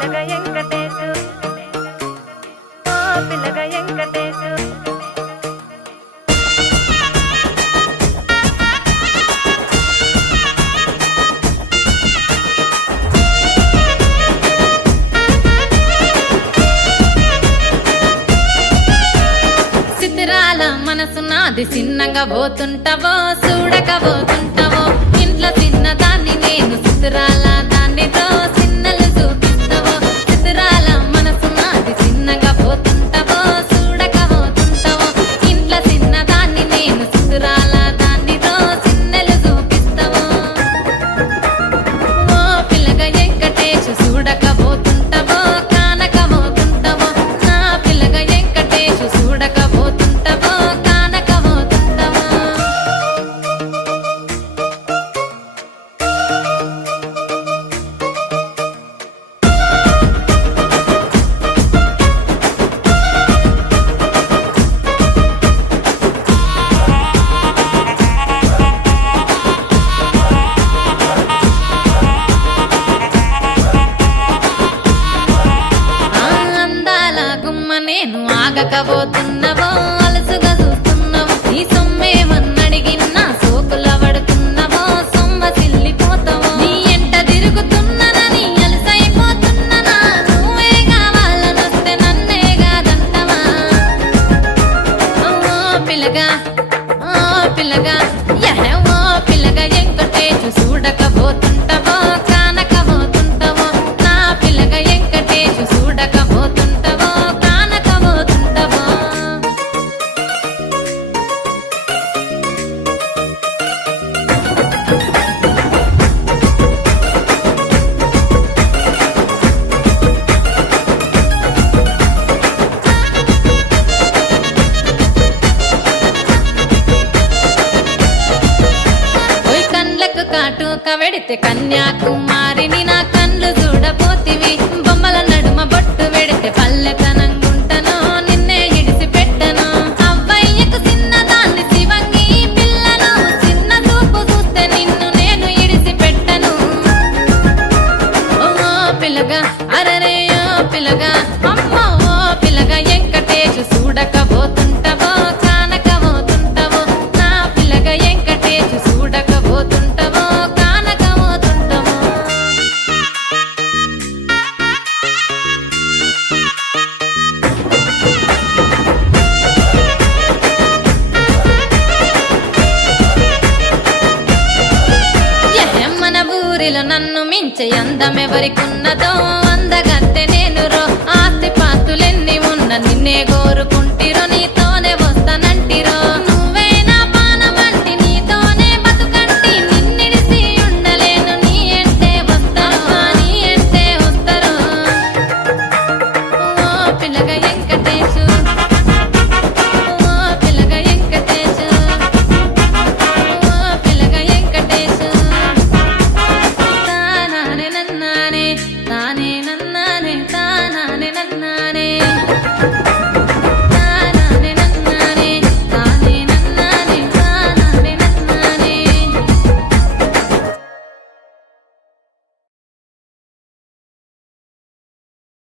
పిల్లగ వెంకటేశు ఓ పిల్లగ వెంకటేశు సిద్ధిరాల మనసు నాది చిన్నగా పోతుంటావో చూడక పోతుంటావో ఇంట్లో చిన్నదాన్ని నేను సిద్ధిరాల దాన్నితో చిన్నలు చూపిస్తావో సిద్ధిరాల మనసు నాది చిన్నగా పోతుంటావో చూడక పోతుంటావో ఇంట్లో చిన్నదాన్ని నేను సిద్ధిరాల దాన్నితో చిన్నలు చూపిస్తావో ఓ పిల్లగ వెంకటేశు చూడక పోతుంటావో కానక పోతుంటావో నా పిల్లగ వెంకటేశు చూడక పోతుంటావో కానక పోతుంటావో ఆ అందాల గుమ్మ నేను ఆగకపోతున్నావో అలసుగా చూస్తున్నావో నీ సొమ్మేమన్నడిగిన్నా సోకుల పడుతున్నావో సొమ్మ సిల్లిపోతావో నీ ఎంట తిరుగుతున్నానని అలసైపోతున్నానా నువ్వే కావాలనొస్తే నన్నే కాదంటవా ఓ పిల్లగా ఓ పిల్లగా యహ ఓ పిల్లగా వెంకటేశు చూడకపోతుంటావో కానకపోతుంటావో నా పిల్లగా వెంకటేశు చూడకపోతుంటావో కానకపోతుంటావో ఓయ్ కండ్లకు కాటుక వెడితే కన్యాకుమారిని నా కండ్లు చూడపోతివి బొమ్మల నడుమ బొట్టు వెడితే పల్లెతనంగుంటను నిన్నే ఇడిసి పెట్టను అవ్వయ్యకు చిన్నదాన్ని శివంగి పిల్లను చిన్న చూపు చూస్తే నిన్ను నేను ఇడిసి పెట్టను ఓ పిల్లగా అరరే ఓ పిల్లగా అమ్మో ఓ పిల్లగా వెంకటేశు చూడకపోతుంటావో కానకపోతుంటావో నా పిల్లగా వెంకటేశు చూడకపోతుంటావో కానకపోతుంటావో మన ఊరిలో నన్ను మించే అందమెవరికున్నదో అందగత్తె నేను రో ఆస్తి పాస్తులెన్ని ఉన్న నిన్నే గో